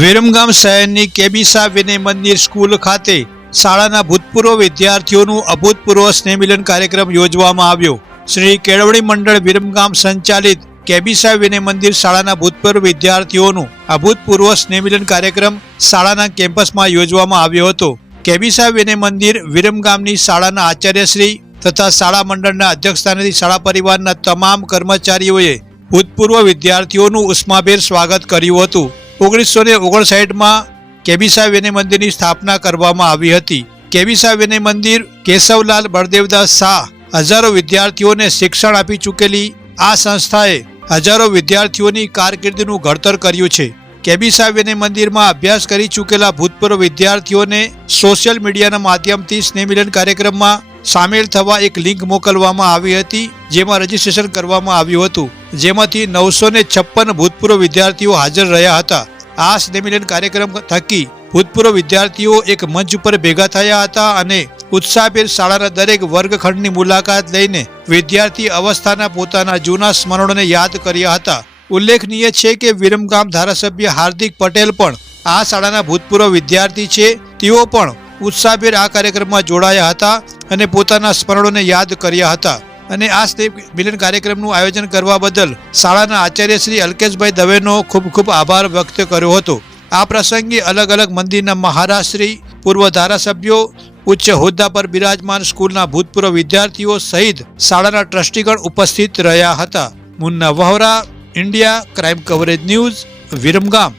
વિરમગામ શહેરની કેબીસા વિનય મંદિર સ્કૂલ ખાતે શાળાના ભૂતપૂર્વ વિદ્યાર્થીઓનું અભૂતપૂર્વ સ્નેહમિલન કાર્યક્રમ યોજવામાં આવ્યો। શ્રી કેળવણી મંડળ વિરમગામ સંચાલિત કેબીસા વિનય મંદિર શાળાના ભૂતપૂર્વ વિદ્યાર્થીઓનું અભૂતપૂર્વ સ્નેહમિલન કાર્યક્રમ શાળાના કેમ્પસમાં યોજવામાં આવ્યો હતો। કેબીસા વિનય મંદિર વિરમગામની શાળાના આચાર્યશ્રી તથા શાળા મંડળના અધ્યક્ષસ્થાનેથી શાળા પરિવારના તમામ કર્મચારીઓએ ભૂતપૂર્વ વિદ્યાર્થીઓનું ઉષ્માભેર સ્વાગત કર્યું હતું। 1959માં કેબીસા વિનય મંદિરની સ્થાપના કરવામાં આવી હતી। કેબીસા વિનય મંદિર કેશવલાલ બળદેવદાસ શાહ હજારો વિદ્યાર્થીઓને શિક્ષણ આપી ચૂકેલી આ સંસ્થાએ હજારો વિદ્યાર્થીઓની કારકિર્દીનું ઘડતર કર્યું છે। કેબીસા વિનય મંદિરમાં અભ્યાસ કરી ચૂકેલા ભૂતપૂર્વ વિદ્યાર્થીઓને સોશિયલ મીડિયાના માધ્યમથી સ્નેહમિલન કાર્યક્રમમાં સામેલ થવા એક લિંક મોકલવામાં આવી હતી, જેમાં રજીસ્ટ્રેશન કરવામાં આવ્યું હતું, જેમાંથી 956 ભૂતપૂર્વ વિદ્યાર્થીઓ હાજર રહ્યા હતા। આ સ્નેહમિલન કાર્યક્રમ થકી ભૂતપૂર્વ વિદ્યાર્થીઓ એક મંચ ઉપર ભેગા થયા હતા અને ઉત્સાહભેર શાળાના દરેક વર્ગખંડની મુલાકાત લઈને વિદ્યાર્થી અવસ્થાના પોતાના જૂના સ્મરણોને યાદ કર્યા હતા। ઉલ્લેખનીય છે કે વિરમગામ ધારાસભ્ય હાર્દિક પટેલ પણ આ શાળાના ભૂતપૂર્વ વિદ્યાર્થી છે। તેઓ પણ ઉત્સાહભેર આ કાર્યક્રમમાં જોડાયા હતા અને પોતાના સ્મરણોને યાદ કર્યા હતા અને આ સ્નેહ મિલન કાર્યક્રમનું આયોજન કરવા બદલ શાળાના આચાર્ય શ્રી અલ્કેશભાઈ દવેનો ખૂબ ખૂબ આભાર વ્યક્ત કર્યો હતો। આ પ્રસંગે અલગ અલગ મંદિરના મહારાજશ્રી, પૂર્વ ધારાસભ્યો, ઉચ્ચ હોદ્દા પર બિરાજમાન સ્કૂલના ભૂતપૂર્વ વિદ્યાર્થીઓ સહિત શાળાના ટ્રસ્ટીગણ ઉપસ્થિત રહ્યા હતા। Munna Bohra, India crime coverage news, Viramgam.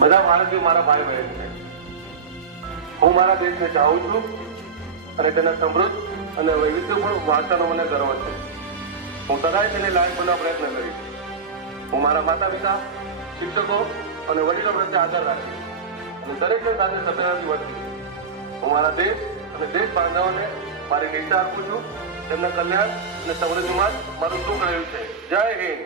બધા ભારતીયો મારા ભાઈ બહેન છે। હું મારા દેશને ચાહું છું અને તેના સમૃદ્ધ અને વૈવિધ્યપૂર્ણ ભાષાનો મને ગર્વ છે। હું સદાય તેને લાયક બનવા પ્રયત્ન કરીશ। હું મારા માતા પિતા, શિક્ષકો અને વડીલો પ્રત્યે આદર રાખીશ અને દરેકને સાથે સભ્યતાથી વર્તીશ। હું મારા દેશ અને દેશ બાંધવોને મારી નિષ્ઠા આપું છું। તેમના કલ્યાણ અને સમૃદ્ધિમાં જ મારું સુખ રહ્યું છે। જય હિન્દ।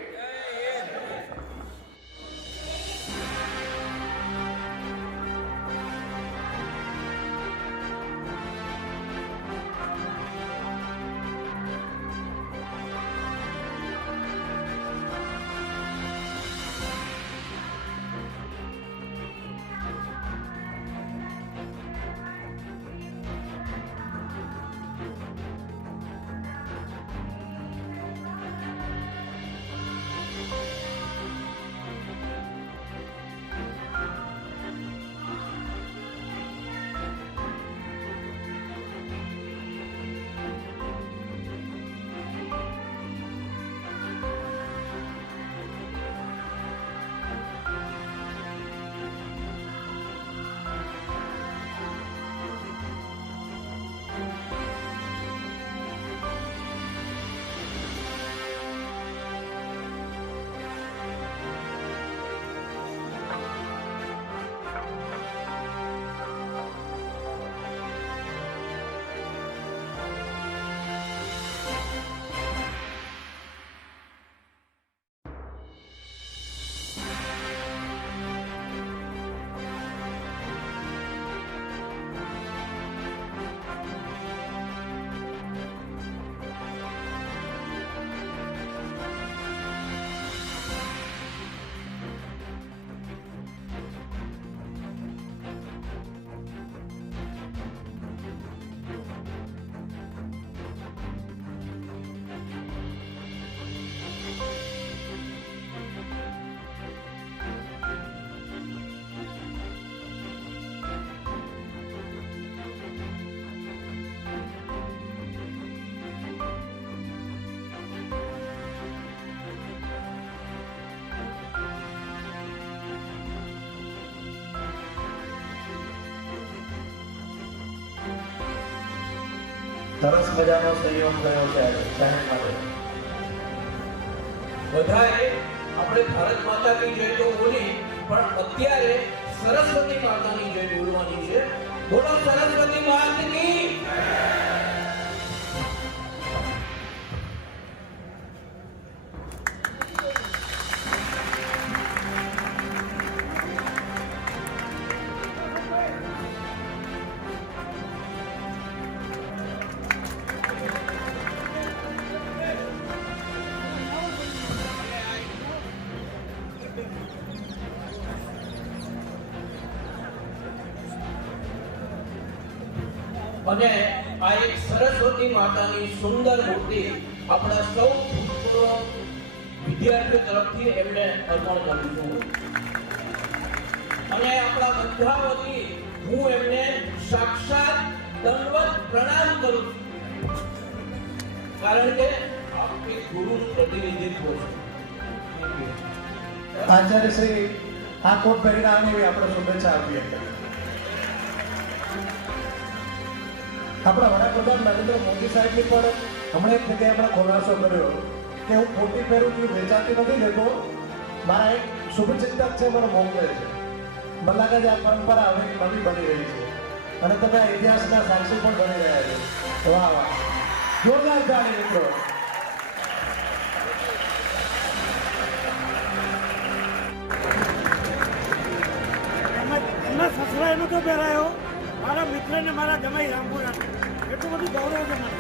સરસ મજાનો સહયોગ થયો છે ચેનલ માટે। બધાએ આપણે ભારત માતાની જય તો બોલી, પણ અત્યારે સરસ્વતી માતાની જય બોલવાની છે। બોલો સરસ્વતી માતાની। અને આ એક સરસ્વતી માતાની સુંદર મૂર્તિ આપણા સૌ ભૂતપૂર્વ વિદ્યાર્થીઓ તરફથી એમને અર્પણ કરું છું અને આપણા બધા વતી હું એમને સાક્ષાત દંડવત પ્રણામ કરું છું કારણ કે આપ એક ગુરુનું પ્રતિનિધિત્વ છે. આચાર્ય શ્રી આ કોટ પહેરીને આવીને આપણે શુભેચ્છા આપીએ. આપણા વડાપ્રધાન નરેન્દ્ર મોદી સાહેબની પણ હમણાં એક જગ્યાએ આપણે ખુલાસો કર્યો કે હું કોટી પહેરું છું, વેચાતી નથી લેતો, મારા એક શુભચિંતક છે, મને મોકલે છે. મને લાગે છે આ પરંપરા હવે નવી બની રહી છે અને તમે આ ઇતિહાસના સાક્ષી પણ બની રહ્યા છો. વાહ વાહ, જોરદાર તાળી મિત્રો. એમના સસરા એનો તો પહેરાયો, મારા મિત્રને મારા જમાઈ રામપુરા, એટલું બધું ગૌરવ છે મને.